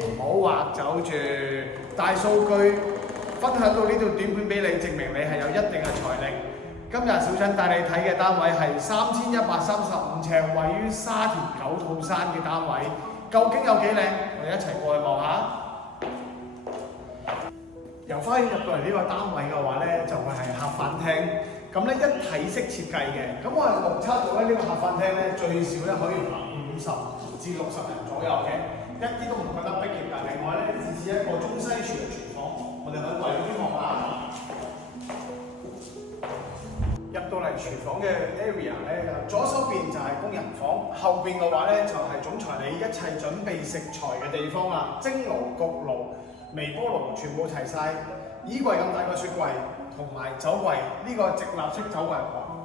唔好劃走住，大數據分享到呢條短片俾你，證明你係有一定嘅財力。今日小陳帶你睇嘅單位係3135尺，位於沙田九肚山嘅單位，究竟有幾靚？我哋一齊過去望下。由花園入到嚟呢個單位嘅話咧，就會係客飯廳。咁咧一體式設計嘅，咁我係目測到咧呢個客飯廳咧最少咧可以容納50至60人左右嘅，一啲都唔覺得逼狹。但另外咧，自設一個中西廚嘅廚房，我哋可以過嚟呢邊望下。入到嚟廚房嘅 area 咧，左手邊就係工人房，後邊嘅話咧就係總裁你一切準備食材嘅地方啦，蒸爐、焗爐、微波爐全部齊晒，衣櫃咁大個雪櫃。同埋酒櫃呢個直立式酒櫃，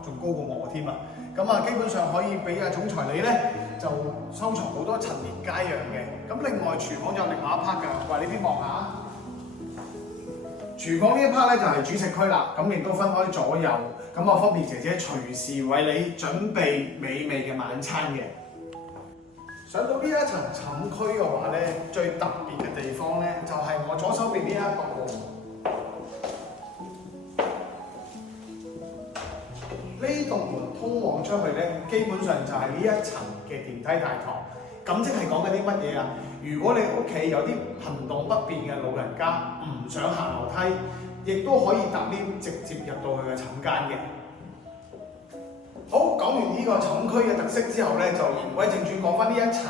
仲高過我添啊！咁啊，基本上可以俾阿總裁你咧就收藏好多陳年佳釀嘅。咁另外廚房就有另外一 part 㗎，過嚟呢邊望下。廚房呢一 part 咧就係主食區啦，咁亦都分開左右，咁啊方便姐姐隨時為你準備美味嘅晚餐嘅。上到呢一層寢區嘅話咧，最特別嘅地方咧就係我左手邊呢一個。呢棟門通往出去咧，基本上就係呢一層嘅電梯大堂。咁即係講緊啲乜嘢啊？如果你屋企有啲行動不便嘅老人家，唔想行樓梯，亦都可以搭 lift 直接入到佢嘅寢間嘅。好，講完呢個寢區嘅特色之後咧，就言歸正傳，講翻呢一層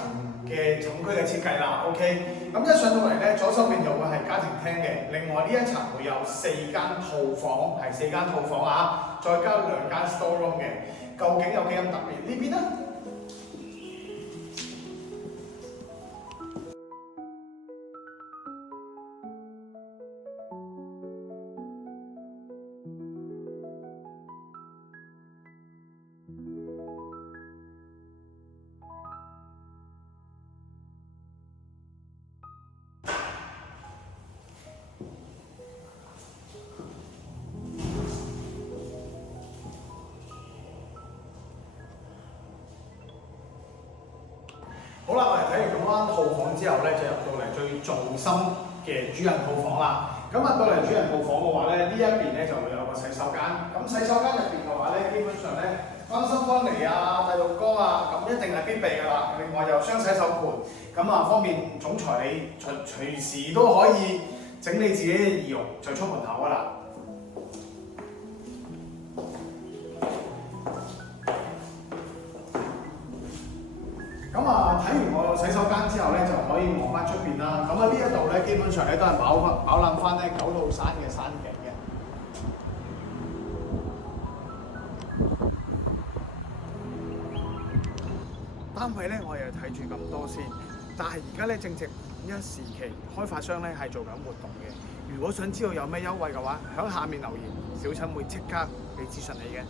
嘅寢區嘅設計啦。OK， 咁一上到嚟咧，左手邊就會係家庭廳嘅，另外呢一層會有4間套房，係4間套房啊，再加2間 store room 嘅。究竟有幾咁特別？呢邊咧？好啦，我哋睇完咁間套房之後咧，就入到嚟最重心嘅主人套房啦。咁入到嚟主人套房嘅話咧，呢一邊咧就會有個洗手間。咁洗手間入邊嘅話咧，基本上咧翻新翻嚟啊、大浴缸啊，咁一定係必備㗎啦。另外又雙洗手盆，咁啊方便總裁你隨時都可以整理自己嘅儀容就出門口㗎啦。咁啊，睇完我洗手間之後咧，就可以望翻出邊啦。咁啊，呢一度咧，基本上咧都係飽覽翻咧九肚山嘅山景嘅。單位咧，我又睇住咁多先，但係而家咧正值5·1時期，開發商咧係做緊活動嘅。如果想知道有咩優惠嘅話，喺下面留言，小陳會即刻俾資訊你嘅。